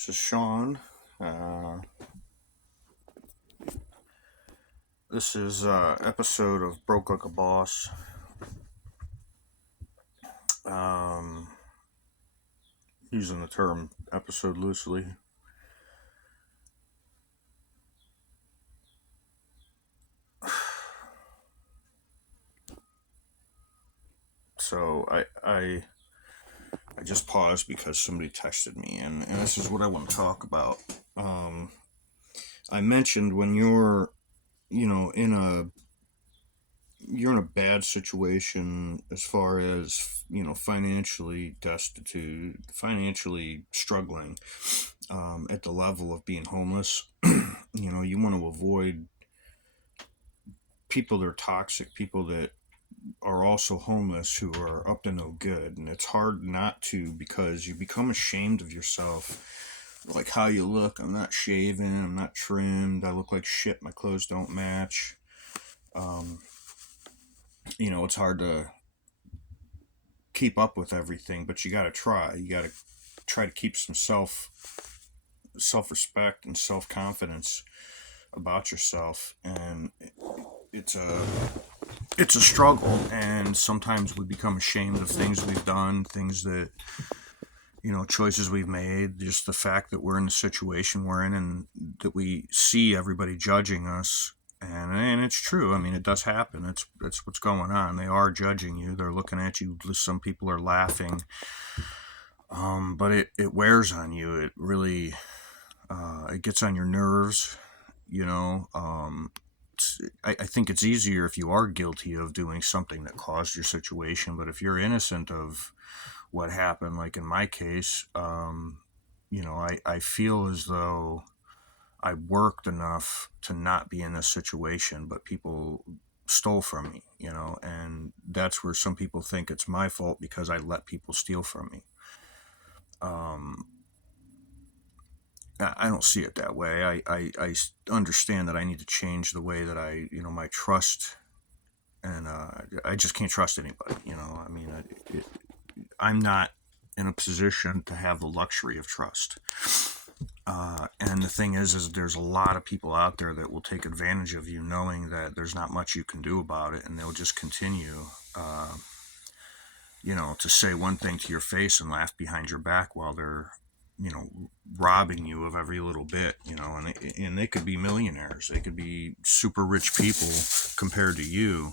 This is Sean. Uh, this is episode of Broke Like a Boss. Um, Using the term episode loosely. So I just paused because somebody texted me, and this is what I want to talk about. Um, I mentioned when you're in a bad situation as far as financially destitute, financially struggling, at the level of being homeless. You want to avoid people that are toxic, people that are also homeless who are up to no good. And it's hard not to, because you become ashamed of yourself, like how you look. I'm not shaven, I'm not trimmed, I look like shit, my clothes don't match. um, it's hard to keep up with everything, but you got to try to keep some self-respect and self-confidence about yourself. And it's a it's a struggle, and sometimes we become ashamed of things we've done, things that, choices we've made, just the fact that we're in the situation we're in, and that we see everybody judging us. And it's true. I mean, it does happen. It's what's going on. They are judging you. They're looking at you. Some people are laughing. But it wears on you. It really it gets on your nerves. You know, I think it's easier if you are guilty of doing something that caused your situation. But if you're innocent of what happened, like in my case, I feel as though I worked enough to not be in this situation, but people stole from me, and that's where some people think it's my fault because I let people steal from me. Um, I don't see it that way. I understand that I need to change the way that my trust, and I just can't trust anybody. I mean, I'm not in a position to have the luxury of trust. And the thing is there's a lot of people out there that will take advantage of you, knowing that there's not much you can do about it, and they'll just continue, uh, to say one thing to your face and laugh behind your back while they're, robbing you of every little bit, and they could be millionaires, they could be super rich people compared to you,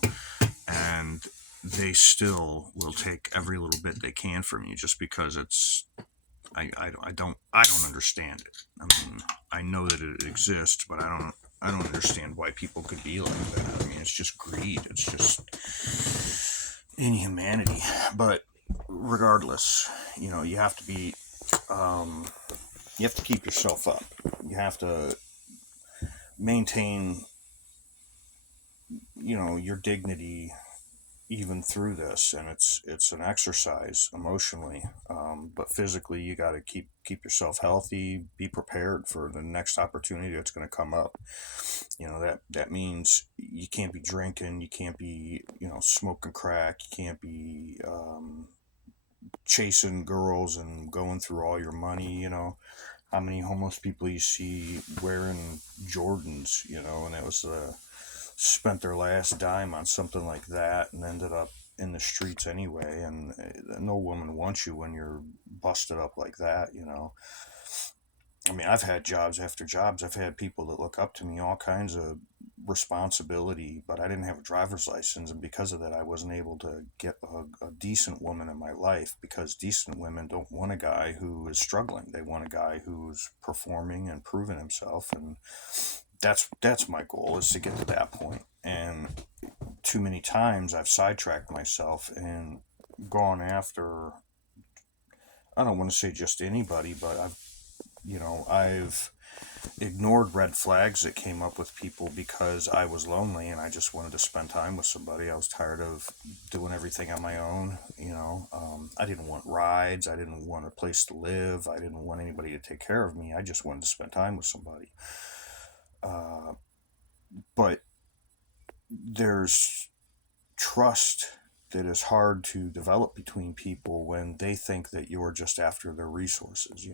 and they still will take every little bit they can from you just because it's I don't understand it. I mean, I know that it exists, but I don't understand why people could be like that. I mean, it's just greed. It's just inhumanity. But regardless, you have to be um, you have to keep yourself up. You have to maintain, your dignity even through this, and it's an exercise emotionally, but physically you got to keep yourself healthy, be prepared for the next opportunity that's going to come up. That means you can't be drinking, you can't be, smoking crack, you can't be chasing girls and going through all your money. How many homeless people you see wearing Jordans, and it was spent their last dime on something like that and ended up in the streets anyway. And no woman wants you when you're busted up like that. I mean, I've had jobs after jobs. I've had people that look up to me, all kinds of responsibility, but I didn't have a driver's license. And because of that, I wasn't able to get a decent woman in my life, because decent women don't want a guy who is struggling. They want a guy who's performing and proving himself. And that's my goal, is to get to that point. And too many times I've sidetracked myself and gone after, I don't want to say just anybody, but I've ignored red flags that came up with people because I was lonely and I just wanted to spend time with somebody. I was tired of doing everything on my own. I didn't want rides, I didn't want a place to live, I didn't want anybody to take care of me. I just wanted to spend time with somebody. uh, but there's trust that is hard to develop between people when they think that you're just after their resources.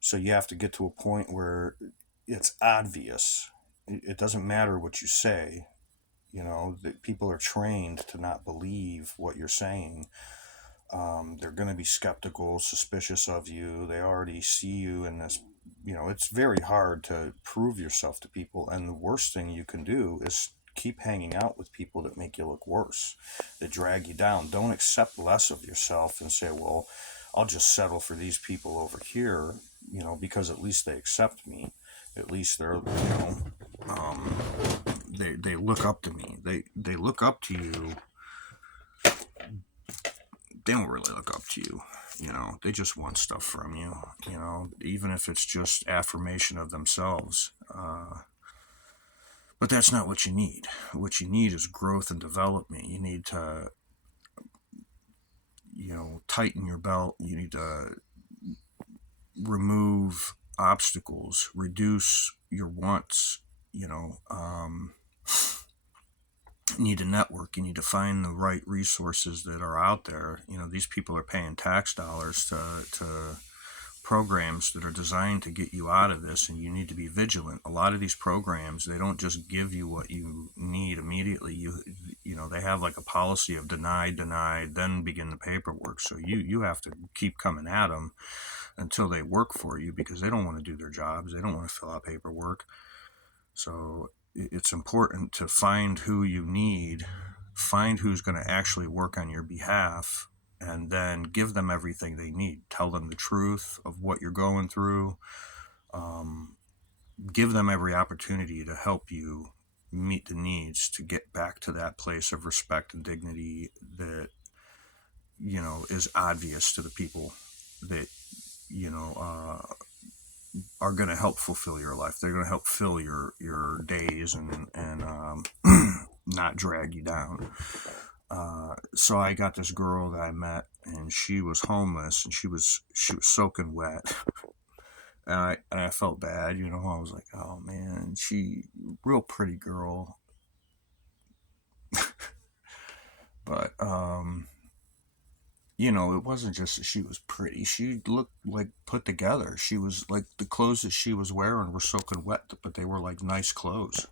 So you have to get to a point where it's obvious. It doesn't matter what you say. You know, that people are trained to not believe what you're saying. They're going to be skeptical, suspicious of you. They already see you in this. You know, it's very hard to prove yourself to people. And the worst thing you can do is keep hanging out with people that make you look worse, that drag you down. Don't accept less of yourself and say, well, I'll just settle for these people over here, you know, because at least they accept me. At least they're, um, they look up to me. They look up to you. They don't really look up to you. You know, they just want stuff from you. You know, even if it's just affirmation of themselves. But that's not what you need. What you need is growth and development. You need to, tighten your belt. You need to remove obstacles, reduce your wants. You know, you need to network. You need to find the right resources that are out there. You know, these people are paying tax dollars to programs that are designed to get you out of this, and you need to be vigilant. A lot of these programs, they don't just give you what you need immediately. You know, they have like a policy of denied, then begin the paperwork. So you have to keep coming at them until they work for you, because they don't want to do their jobs. They don't want to fill out paperwork. So it's important to find who you need, find who's going to actually work on your behalf, and then give them everything they need. Tell them the truth of what you're going through. Give them every opportunity to help you meet the needs to get back to that place of respect and dignity that, is obvious to the people that, are going to help fulfill your life. They're going to help fill your days and not drag you down. So I got this girl that I met, and she was homeless, and she was soaking wet. And I felt bad, I was like, oh man, she real pretty girl, but it wasn't just that she was pretty. She looked like put together. She was like, the clothes that she was wearing were soaking wet, but they were like nice clothes.